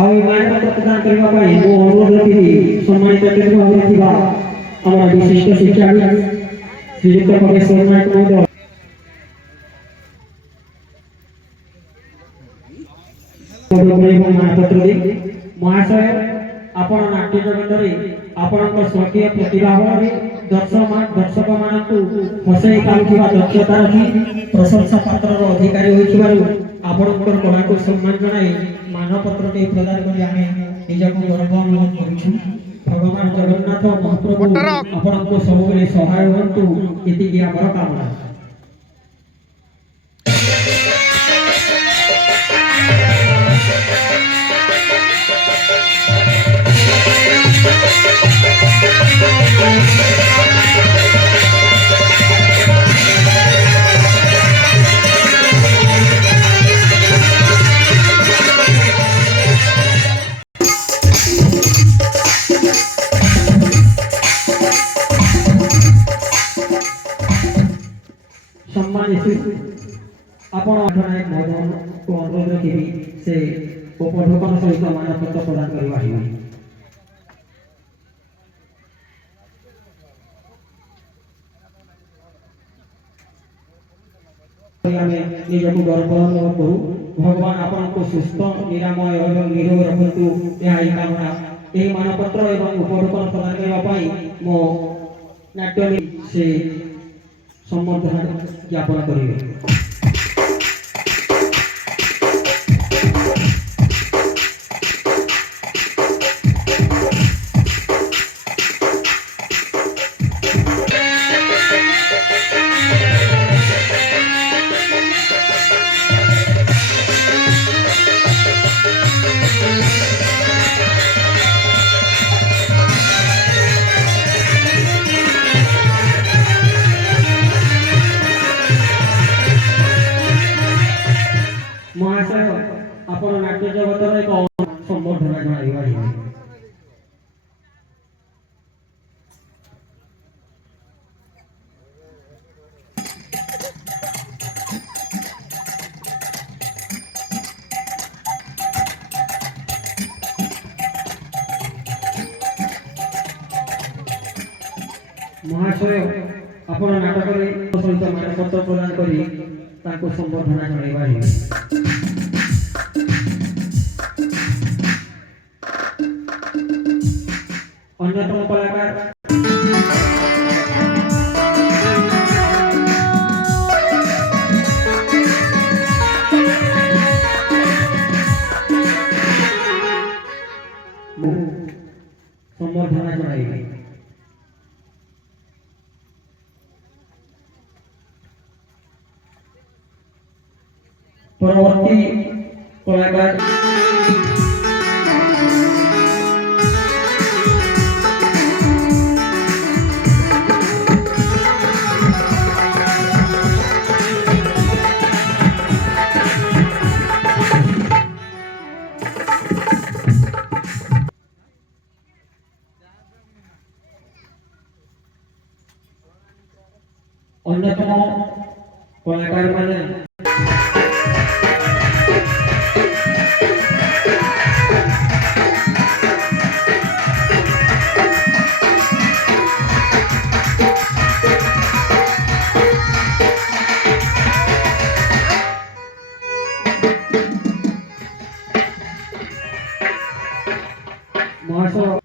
ଆଉ ମାନପତ୍ର ପ୍ରଦାନ କରିବା ପାଇଁ ମୁଁ ଅନୁରୋଧ ରଖିବି ସମ୍ମାନିତ ଅତିଥି ଭାବରେ ଥିବା ଆମର ବିଶିଷ୍ଟ ଶିକ୍ଷାବିତ ଶ୍ରୀଯୁକ୍ତ ଖଗେଶ୍ୱର ନାୟକ ମହୋଦୟ ମାନପତ୍ର ଦେଇ ମହାଶୟ ଆପଣ ନାଟ୍ୟ ଜଗତରେ ଆପଣଙ୍କ ସ୍ୱକୀୟ ପ୍ରତିଭା ବଳରେ ଦର୍ଶକ ମାନଙ୍କୁ ହସେଇ ପାରୁଥିବା ଦକ୍ଷତା ରଖି ପ୍ରଶଂସା ପାତ୍ରର ଅଧିକାରୀ ହୋଇଥିବାରୁ ଆପଣଙ୍କର କଳାକୁ ସମ୍ମାନ ଜଣାଇ ମାନପତ୍ରଟି ପ୍ରଦାନ କରି ଆମେ ନିଜକୁ ଗର୍ବ ଅନୁଭବ କରୁଛୁ। ଭଗବାନ ଜଗନ୍ନାଥ ମହାପ୍ରଭୁ ଆପଣଙ୍କୁ ସବୁବେଳେ ସହାୟ ହୁଅନ୍ତୁ, ଏତିକି ଆମର କାମନା। ଆପଣ ନାୟକ ମହୋଦୟଙ୍କୁ ଅନୁରୋଧ ରଖିବି ସେ ଉପଢୌକନ ସହିତ ମାନପତ୍ର ପ୍ରଦାନ କରିବା ଆମେ ନିଜକୁ ଗର୍ବ ଅନୁଭବ କରୁ। ଭଗବାନ ଆପଣଙ୍କୁ ସୁସ୍ଥ ନିରାମୟ ଏବଂ ନିରୋଗ ରଖନ୍ତୁ, ଏହା ହିଁ କାମନା। ଏହି ମାନପତ୍ର ଏବଂ ଉପଢୌକନ ପ୍ରଦାନ କରିବା ପାଇଁ ମୋ ନାଟ୍ୟ ସେ ସମ୍ବର୍ଦ୍ଧନା ଜ୍ଞାପନ କରିବେ। ମହାଶୟ ଆପଣ ନାଟ୍ୟ ଜଗତର ଏକ ସମ୍ବର୍ଦ୍ଧନା ଜଣାଇପାରିବେ। ମହାଶୟ ଆପଣ ନାଟକରେ ସହିତ ମାନପତ୍ର ପ୍ରଦାନ କରି ତାଙ୍କୁ ସମ୍ବର୍ଦ୍ଧନା ଜଣାଇପାରିବେ। ଅନ୍ୟତମ କଳାକାର ସମ୍ବର୍ଦ୍ଧନା ଜଣାଇବେ। পরবর্তী কলাকার অন্যতম কলাকার মানে মহাশয়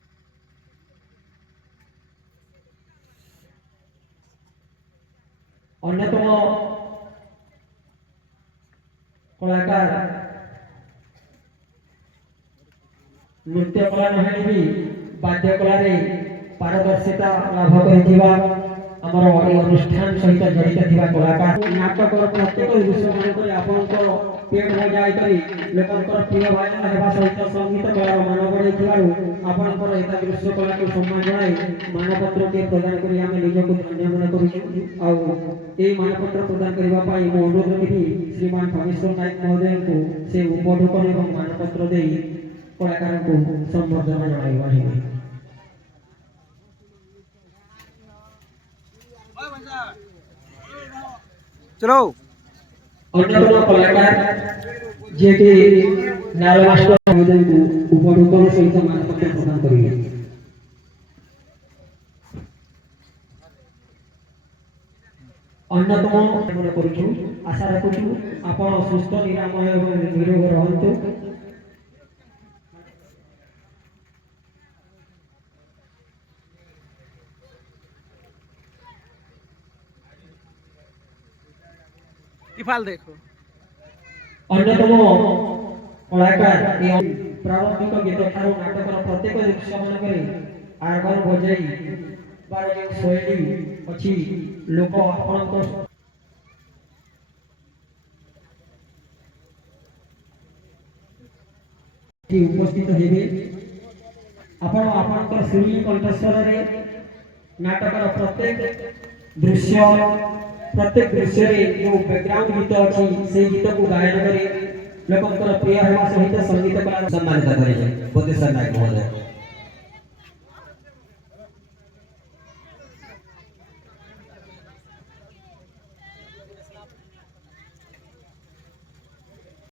অন্যতম কলাকার নৃত্য কলা নহে भी বাদ্য কলারে পারদর্শিতা লাভ করিଥିବା ଆମର এই অনুষ্ঠাନ ସହିତ ଜଡ଼ିତ ଥିବା କଳାକାର ନାଟକର ପ୍ରତ୍ୟେକ ଦୃଶ୍ୟମାନଙ୍କରେ ଆପଣଙ୍କର ପେଟ ବଜାଇ କରି ଲୋକଙ୍କର ପ୍ରିୟ ଭାଜନ ହେବା ସହିତ ସଙ୍ଗୀତ କଳାର ମାନ ବଢ଼ାଇଥିବାରୁ ଆପଣଙ୍କର ଏହି ଦୃଶ୍ୟ କଳାକୁ ସମ୍ମାନ ଜଣାଇ ମାନପତ୍ରଟିଏ ପ୍ରଦାନ କରି ଆମେ ନିଜକୁ ଧନ୍ୟ ମନେ କରୁଛୁ। ଆଉ ଏହି ମାନପତ୍ର ପ୍ରଦାନ କରିବା ପାଇଁ ମୁଁ ଅନୁରୋଧ କରିବି ଶ୍ରୀମାନ ଖଗେଶ୍ୱର ନାୟକ ମହୋଦୟଙ୍କୁ ସେ ଉପଢୌକନ ଏବଂ ମାନପତ୍ର ଦେଇ କଳାକାରଙ୍କୁ ସମ୍ବର୍ଦ୍ଧନା ଜଣାଇପାରିବେ। चलो अन्य कलाकार जे कि नाल मास्टर ମହୋଦୟଙ୍କୁ ଉପଢୌକନ ସହିତ ମାନପତ୍ର ପ୍ରଦାନ କରିବେ। ଅନ୍ୟତମ ମନେ କରୁଛୁ ଆଶା ରଖୁଛୁ ଆପଣ ସୁସ୍ଥ ନିରାମୟ ଏବଂ ନିରୋଗ ରହନ୍ତୁ। इफाल देखो ଅନ୍ୟତମ କଳାକାର ଏ ପ୍ରାରମ୍ଭିକ ଗୀତ ଠାରୁ ନାଟକର ପ୍ରତ୍ୟେକ ଦୃଶ୍ୟ ମାନଙ୍କରେ ଆଗର ବଜାଇ ବାର ଯେଉଁ ଶୈଳୀ ଅଛି ଲୋକ ଆପଣଙ୍କ ଉପସ୍ଥିତ ହେବେ। ଆପଣ ଆପଣଙ୍କର ସୁରୀ କଣ୍ଠସ୍ୱରରେ ନାଟକର ପ୍ରତ୍ୟେକ ଦୃଶ୍ୟରେ ଯେଉଁ ବ୍ୟାକଗ୍ରାଉଣ୍ଡ ଗୀତ ଅଛି ସେଇ ଗୀତକୁ ଗାୟନ କରି ଲୋକଙ୍କର ପ୍ରିୟ ହେବା ସହିତ ସଙ୍ଗୀତ କଳାର सम्मानित करेंगे बुद्धिस्ट नायक महोदय।